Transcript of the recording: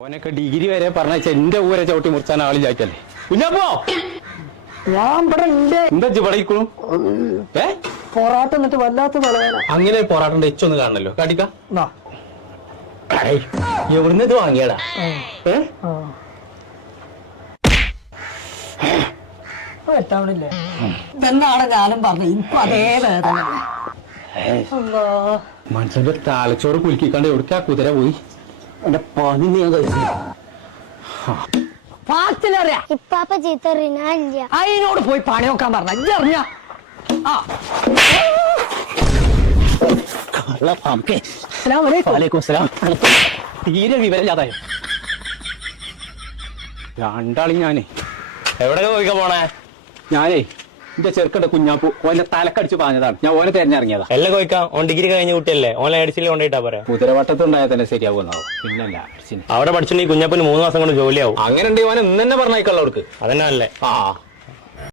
ഓനൊക്കെ degree വരെ പറഞ്ഞ എന്റെ ഊരെ ചവിട്ടി മുറിച്ചാൻ ആളില്ലാറ്റല്ലേ കുഞ്ഞപ്പോ ഞാൻ ഇവിടെ എന്താ ഇവിടെ ഏ? പൊറാട്ട എന്നിട്ട് വല്ലാത്ത തലവേന അങ്ങനെ പൊറാട്ടന്റെ എച്ചൊന്ന് കാണണല്ലോ. കാട്ടിക്ക. നാ. എവിടുന്ന് ഇത് വാങ്ങിയടാ? ഏ? ആ. പറ്റാവണില്ലേ ഇതെന്നാണ് ഞാനും പറഞ്ഞത്. ഇപ്പൊ അതേ വേദന. തലച്ചോറ് കുലുക്കിക്കാണ്ട് എവിടേക്കാ കുതിര പോയി? എന്റെ പണി നീ ഞാൻ കഴിച്ചു പാത്തിലറിയാ ഇപ്പാപ്പ ചീത്ത റിനാലില്ല അതിനോട് പോയി പണി നോക്കാൻ പറഞ്ഞ. ഇജ്ജറിഞ്ഞ ആ. അസ്സലാമു അലൈക്കും. വാലേക്കും സലാം തീരെ വിവരമില്ലാതായി രണ്ടാളി ഞാനേ. എവിടെ പോയിക്കാ പോണേ? ഞാനേ എന്റെ ചെറുക്കണ്ട കുഞ്ഞാപ്പു ഓന്റെ തലക്കടിച്ച് പറഞ്ഞതാണ് ഞാൻ ഓനെ തെരഞ്ഞിറങ്ങിയതാ. എല്ലാം കോയിക്കാം ഓൻ ഡിഗ്രി കഴിഞ്ഞ കുട്ടിയല്ലേ? ഓൻ അടിച്ചില്ല കൊണ്ടിട്ടാ പറയാ കുതിരവട്ടത്തുണ്ടായാൽ തന്നെ ശരിയാവുന്നാവും പിന്നല്ല അടിച്ചിന്. അവിടെ പഠിച്ചിട്ടുണ്ടെങ്കിൽ കുഞ്ഞാപ്പിന് മൂന്ന് മാസം കൊണ്ട് ജോലിയാവും. അങ്ങനെ ഉണ്ടെങ്കിൽ ഓനെ ഇന്ന് തന്നെ പറഞ്ഞേക്കുള്ളവർക്ക് അതന്നെ അല്ലേ ആ.